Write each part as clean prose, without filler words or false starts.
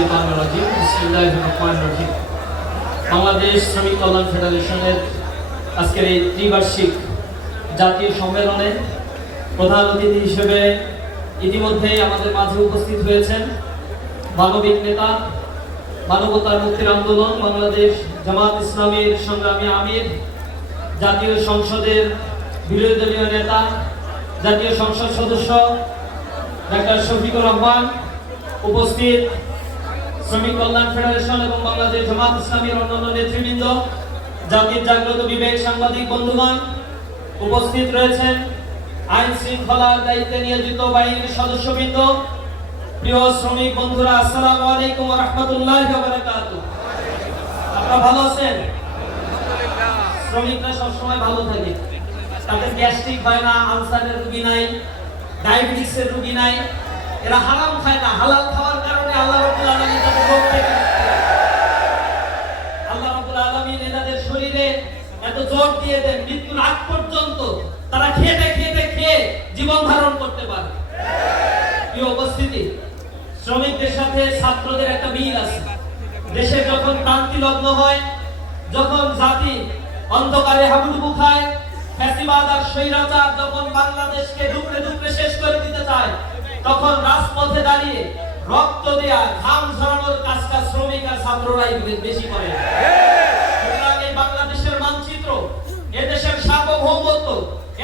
শাইতানির রাজিম। বিসমিল্লাহির রহমানির রহিম। বাংলাদেশ শ্রমিক কল্যাণ ফেডারেশনের আজকের এই ত্রিবার্ষিক জাতীয় সম্মেলনে প্রধান অতিথি হিসেবে ইতিমধ্যে আমাদের মাঝে উপস্থিত হয়েছেন মানবিক নেতা, মানবতার মুক্তির আন্দোলন বাংলাদেশ জামাত ইসলামীর সংগ্রামী আমির, জাতীয় সংসদের বিরোধী দলীয় নেতা, জাতীয় সংসদ সদস্য ডাক্তার শফিকুর রহমান, উপস্থিত শ্রমিক কল্যাণ ফেডারেশন এবং বাংলাদেশ জামাত ইসলামীর অন্যান্য নেতৃবৃন্দ, জাতির জাগ্রত বিবেক সাংবাদিক বন্ধুগণ, উপস্থিত রয়েছেন আইন শৃঙ্খলার দায়িত্বে নিয়োজিত বাহিনীর সদস্যবৃন্দ, প্রিয় শ্রমিক বন্ধুরা, আসসালামু আলাইকুম ওয়া রাহমাতুল্লাহি ওয়া বারাকাতুহু। আপনারা ভালো আছেন? শ্রমিকরা সবসময় ভালো থাকে, তাদের গ্যাস্ট্রিক হয় না, আলসারের রোগী নাই, ডায়াবেটিসের রোগী নাই, এরা হারাম খায় না। হালাল খাওয়ার কারণে আল্লাহ রাব্বুল আলামিন তাদের রোগ থেকে আল্লাহ রাব্বুল আলামিন এদের শরীরে এত জোর দিয়ে দেন, মৃত্যুর আগ পর্যন্ত তারা খেয়ে জীবন ধারণ করতে পারে। এই উপস্থিতি, শ্রমিকদের সাথে ছাত্রদের একটা মিল আছে। দেশে যখন ক্রান্তি লগ্ন হয়, যখন জাতি অন্ধকারে হাবুডুবু খায়, ফ্যাসিবাদ আর স্বৈরাচার যখন বাংলাদেশকে দুপড়ে শেষ করে দিতে চায়, তখন রাজপথে দাঁড়িয়ে রক্ত দেয়া, ঘাম ঝরানোর কাজটা শ্রমিক আর ছাত্ররাই বেশি করে। সুতরাং এই বাংলাদেশের মানচিত্র, এদেশের সার্বভৌমত্ব,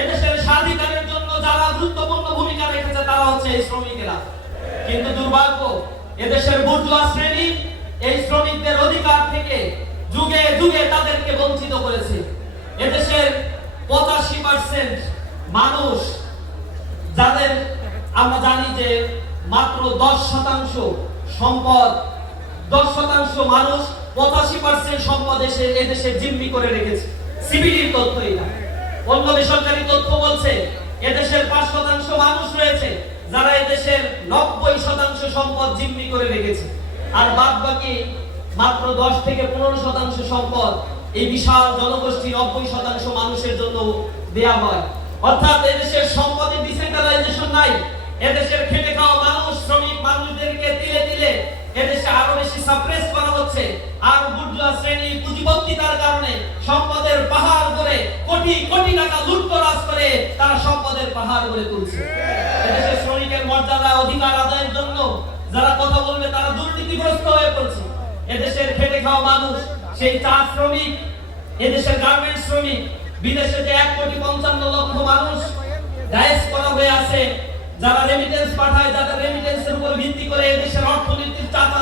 এদেশের স্বাধিকারের জন্য যারা গুরুত্বপূর্ণ ভূমিকা রেখেছে তারা হচ্ছে এই শ্রমিকেরা। কিন্তু দুর্ভাগ্য, এদেশের বুর্জোয়া শ্রেণী এই শ্রমিকদের অধিকার থেকে যুগে যুগে তাদেরকে বঞ্চিত করেছে। এদেশের 85% মানুষ, যাদের আমরা জানি যে মাত্র 10% সম্পদ, 10% মানুষ 85% সম্পদ এদেশে জিম্মি করে রেখেছে। সিবিডির তথ্য এটা। অন্য বেসরকারি তথ্য বলছে এদেশের 5% মানুষ রয়েছে যারা এদেশের 90% সম্পদ জিম্মি করে রেখেছে, আর বাদ বাকি মাত্র 10 থেকে 15% সম্পদ এই বিশাল জনগোষ্ঠী 90% মানুষের জন্য দেয়া হয়। অর্থাৎ এদেশের সম্পদের ডিসেন্ট্রালাইজেশন নাই। এদেশের খেটে খাওয়া মানুষ, শ্রমিক মানুষদেরকে তিলে তিলে এদেশে আরো বেশি সাপ্রেস করা হচ্ছে। আর বুর্জোয়া শ্রেণী পুঁজিপতিতার কারণে সম্পদের পাহাড় করে কোটি কোটি টাকা লুটতরাজ করে তারা সম্পদের পাহাড় করে তুলছে। এদেশের শ্রমিকের মর্যাদা, অধিকার আদায়ের জন্য যারা কথা বলবে তারা দুর্নীতিগ্রস্ত হয়ে পড়ছে। এদেশের খেটে খাওয়া মানুষ, সেই চা শ্রমিক, এদেশের গার্মেন্টস শ্রমিক, বিদেশে যে 1,55,00,000 মানুষ ডায়াসপোরা হয়ে আছে, যারা রেমিটেন্স পাঠায়, যাদের রেমিটেন্সের উপর ভিত্তি করে এদেশের অর্থনীতির চাকা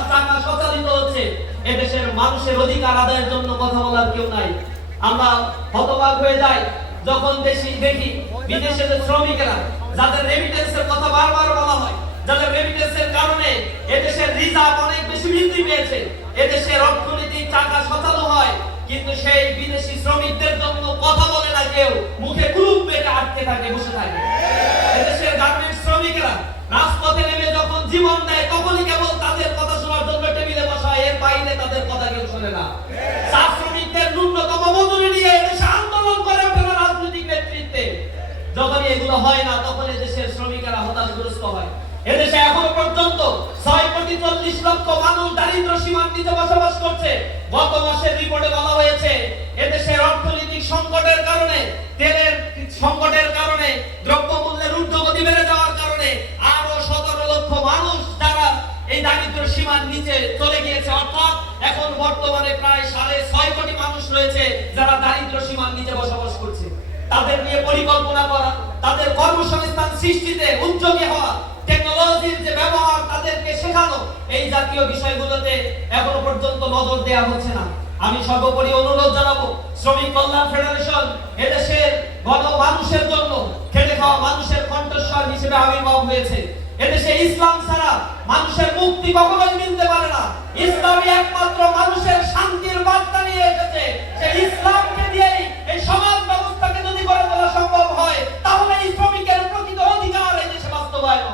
সঞ্চালিত হচ্ছে, এদেশের মানুষের অধিকার আদায়ের জন্য কথা বলার কেউ নাই। আমরা হতবাক হয়ে যাই যখন দেখি বিদেশে যে শ্রমিকেরা, যাদের রেমিটেন্সের কথা বারবার বলা হয়, যাদের রেমিটেন্সের কারণে এদেশের রিজার্ভ অনেক বেশি বৃদ্ধি পেয়েছে, এদেশের অর্থনীতির চাকা সচল হয়, কিন্তু সেই বিদেশি শ্রমিকদের জন্য কথা বলে না কেউ, মুখে কুলুপ পেটে আটকে থাকে, বসে থাকে। এদেশের গার্মেন্টস শ্রমিকরা রাজপথে নেমে যখন জীবন দেয়, তখনই কেবল তাদের কথা শোনার জন্য টেবিলে বসা হয়, এর বাইরে তাদের কথা কেউ শোনে না। চা শ্রমিকদের ন্যূনতম মজুরি নিয়ে এদেশে আন্দোলন করে ওঠে না রাজনৈতিক নেতৃত্বে। যখনই এগুলো হয় না, তখন এদেশের শ্রমিকেরা হতাশগ্রস্ত হয়। এদেশে এখনো পর্যন্ত 6,40,00,000 মানুষ দারিদ্র সীমার নিচে বসবাস করছে। গত মাসের রিপোর্টে বলা হয়েছে এদেশের অর্থনৈতিক সংকটের কারণে, তেলের সংকটের কারণে, দ্রব্যমূল্যের ঊর্ধ্বগতি বেড়ে যাওয়ার কারণে আরো 17 লক্ষ মানুষ যারা এই দারিদ্র সীমার নিচে চলে গিয়েছে। অর্থাৎ এখন বর্তমানে প্রায় 6.5 কোটি মানুষ রয়েছে যারা দারিদ্র সীমার নিচে বসবাস করছে। তাদের নিয়ে পরিকল্পনা করা, তাদের কর্মসংস্থান সৃষ্টিতে উদ্যোগী হওয়া, টেকনোলজির যে ব্যবহার তাদেরকে শেখানো, এই জাতীয় বিষয়গুলোতে এখনো পর্যন্ত নজর দেওয়া হচ্ছে না। আমি সর্বোপরি অনুরোধ জানাবো, শ্রমিক কল্যাণ ফেডারেশন এদেশের মানুষের জন্য, খেটে খাওয়া মানুষের কণ্ঠস্বর হিসেবে আবির্ভাব হয়েছে। এদেশে ইসলাম ছাড়া মানুষের মুক্তি কখনোই মিলতে পারে না। ইসলামই একমাত্র মানুষের শান্তির বার্তা নিয়ে এসেছে। সেই ইসলামকে দিয়েই এই সমাজ ব্যবস্থাকে যদি গড়ে তোলা সম্ভব হয়, তাহলে এই শ্রমিকের প্রকৃত অধিকার এই দেশে বাস্তবায়ন